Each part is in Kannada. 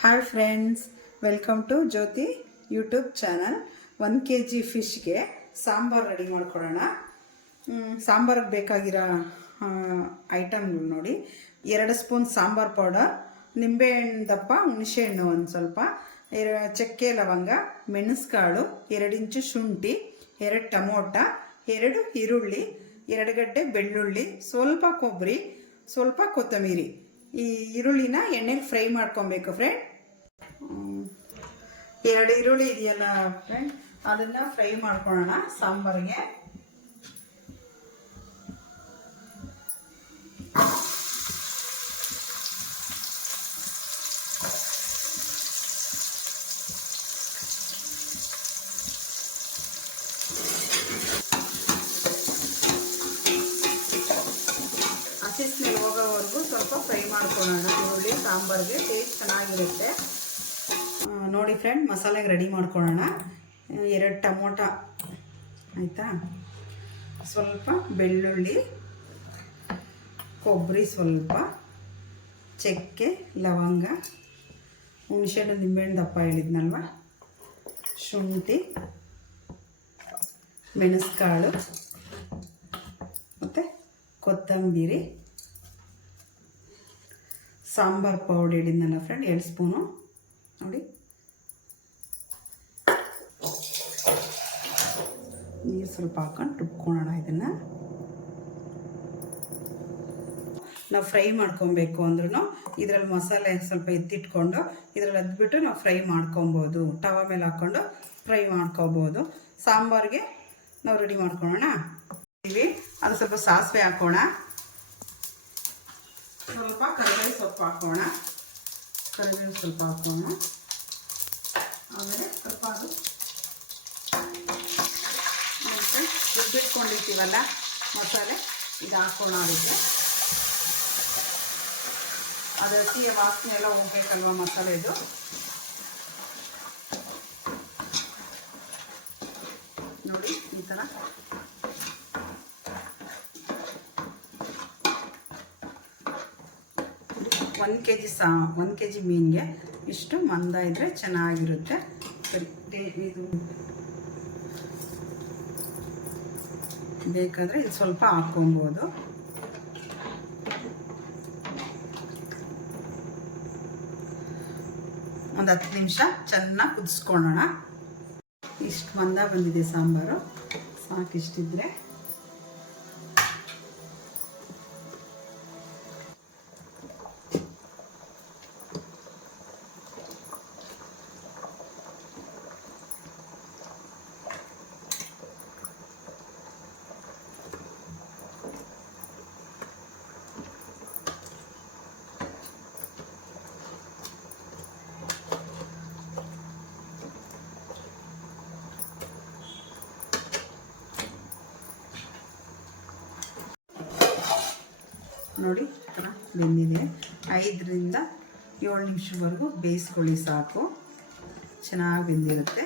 Hi friends, welcome to Jyothi YouTube channel. 1 kg ಫಿಶ್ಗೆ ಸಾಂಬಾರು ರೆಡಿ ಮಾಡ್ಕೊಳ್ಳೋಣ. ಸಾಂಬಾರಿಗೆ ಬೇಕಾಗಿರೋ ಐಟಮ್ಗಳು ನೋಡಿ. 2 ಸ್ಪೂನ್ ಸಾಂಬಾರು ಪೌಡರ್, ನಿಂಬೆಹಣ್ಣು ದಪ್ಪ, ಹುಣಸೆಹಣ್ಣು ಒಂದು ಸ್ವಲ್ಪ, ಚಕ್ಕೆ ಲವಂಗ, ಮೆಣಸುಕಾಳು, 2 ಇಂಚು ಶುಂಠಿ, 2 ಟೊಮೊಟ, 2 ಈರುಳ್ಳಿ, 2 ಗಡ್ಡೆ ಬೆಳ್ಳುಳ್ಳಿ, ಸ್ವಲ್ಪ ಕೊಬ್ಬರಿ, ಸ್ವಲ್ಪ ಕೊತ್ತಂಬರಿ. ಈ ಈರುಳ್ಳಿನ ಎಣ್ಣೆಗೆ ಫ್ರೈ ಮಾಡ್ಕೊಬೇಕು ಫ್ರೆಂಡ್. 2 ಈರುಳ್ಳಿ ಇದೆಯಲ್ಲ ಫ್ರೆಂಡ್, ಅದನ್ನು ಫ್ರೈ ಮಾಡ್ಕೊಳ್ಳೋಣ ಸಾಂಬಾರಿಗೆ. ಹಸಿ ಸ್ಮೆಲ್ ಹೋಗೋವರೆಗೂ ಸ್ವಲ್ಪ ಫ್ರೈ ಮಾಡ್ಕೊಳ್ಳೋಣ. ಈರುಳ್ಳಿ ಸಾಂಬಾರಿಗೆ ಟೇಸ್ಟ್ ಚೆನ್ನಾಗಿರುತ್ತೆ. ನೋಡಿ ಫ್ರೆಂಡ್, ಮಸಾಲೆಗೆ ರೆಡಿ ಮಾಡ್ಕೊಳ್ಳೋಣ. 2 ಟೊಮೊಟ ಆಯಿತಾ, ಸ್ವಲ್ಪ ಬೆಳ್ಳುಳ್ಳಿ, ಕೊಬ್ಬರಿ ಸ್ವಲ್ಪ, ಚಕ್ಕೆ ಲವಂಗ, ಹುಣಸೆಹಣ್ಣು ನಿಂಬೆಹಣ್ಣು ದಪ್ಪ ಹೇಳಿದ್ನಲ್ವ, ಶುಂಠಿ, ಮೆಣಸುಕಾಳು ಮತ್ತು ಕೊತ್ತಂಬರಿ, ಸಾಂಬಾರು ಪೌಡರ್ ಹೇಳಿದ್ನಲ್ಲ ಫ್ರೆಂಡ್ 2 ಸ್ಪೂನು ನೋಡಿ. ನೀರು ಸ್ವಲ್ಪ ಹಾಕೊಂಡು ರುಬ್ಕೊಳ್ಳೋಣ. ಇದನ್ನು ನಾವು ಫ್ರೈ ಮಾಡ್ಕೊಬೇಕು ಅಂದ್ರೂ ಇದರಲ್ಲಿ ಮಸಾಲೆ ಸ್ವಲ್ಪ ಎತ್ತಿಟ್ಕೊಂಡು ಇದರಲ್ಲಿ ಅದ್ಬಿಟ್ಟು ನಾವು ಫ್ರೈ ಮಾಡ್ಕೊಬೋದು. ತವ ಮೇಲೆ ಹಾಕ್ಕೊಂಡು ಫ್ರೈ ಮಾಡ್ಕೊಬೋದು. ಸಾಂಬಾರಿಗೆ ನಾವು ರೆಡಿ ಮಾಡ್ಕೊಳ್ಳೋಣ. ಅದು ಸ್ವಲ್ಪ ಸಾಸಿವೆ ಹಾಕೋಣ, ಸ್ವಲ್ಪ ಕರಿಬೇವು ಸೊಪ್ಪು ಹಾಕೋಣ, ಕರಿಬೇವು ಸ್ವಲ್ಪ ಹಾಕೋಣ. ಆಮೇಲೆ ಸ್ವಲ್ಪ ಅದು ರುಬ್ಬಿಟ್ಕೊಂಡಿರ್ತೀವಲ್ಲ ಮಸಾಲೆ, ಇದು ಹಾಕೋಣ. ಅದಕ್ಕೆ ಅದು ಹಸಿಯ ವಾಸನೆ ಎಲ್ಲ ಹೋಗ್ಬೇಕಲ್ವ ಮಸಾಲೆದು. ನೋಡಿ ಈ ಥರ. ಒಂದು ಕೆ ಜಿ ಮೀನಿಗೆ ಇಷ್ಟು ಮಂದ ಇದ್ದರೆ ಚೆನ್ನಾಗಿರುತ್ತೆ. ಇದು ಬೇಕಾದರೆ ಇದು ಸ್ವಲ್ಪ ಹಾಕ್ಕೊಬೋದು. ಒಂದು 10 ನಿಮಿಷ ಚೆನ್ನಾಗಿ ಕುದಿಸ್ಕೊಳ್ಳೋಣ. ಇಷ್ಟು ಮಂದ ಬಂದಿದೆ ಸಾಂಬಾರು, ಸಾಕಿಷ್ಟಿದ್ರೆ. ನೋಡಿ ಈ ಥರ ಬೆಂದಿದೆ. 5ರಿಂದ 7 ನಿಮಿಷವರೆಗೂ ಬೇಯಿಸ್ಕೊಳ್ಳಿ ಸಾಕು, ಚೆನ್ನಾಗಿ ಬೆಂದಿರುತ್ತೆ.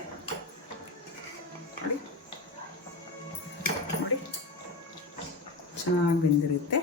ನೋಡಿ ನೋಡಿ ಚೆನ್ನಾಗಿ ಬೆಂದಿರುತ್ತೆ.